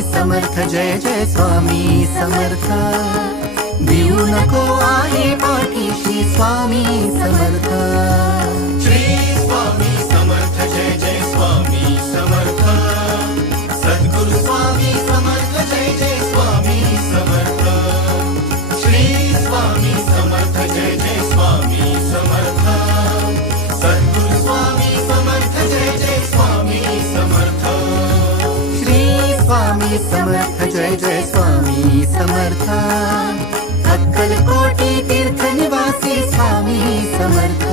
समर्थ जय जय स्वामी समर्थ देऊ नको आहे पाठीशी स्वामी समर्थ श्री स्वामी समर्थ जय जय स्वामी समर्थ सद्गुरु स्वामी समर्थ जय जय स्वामी समर्थ श्री स्वामी समर्थ जय जय स्वामी समर्थ सद्गुरु स्वामी समर्थ जय जय स्वामी समर्थ श्री स्वामी समर्थ जय जय स्वामी समर्थ अक्कलकोटी तीर्थ निवासी स्वामी समर्थ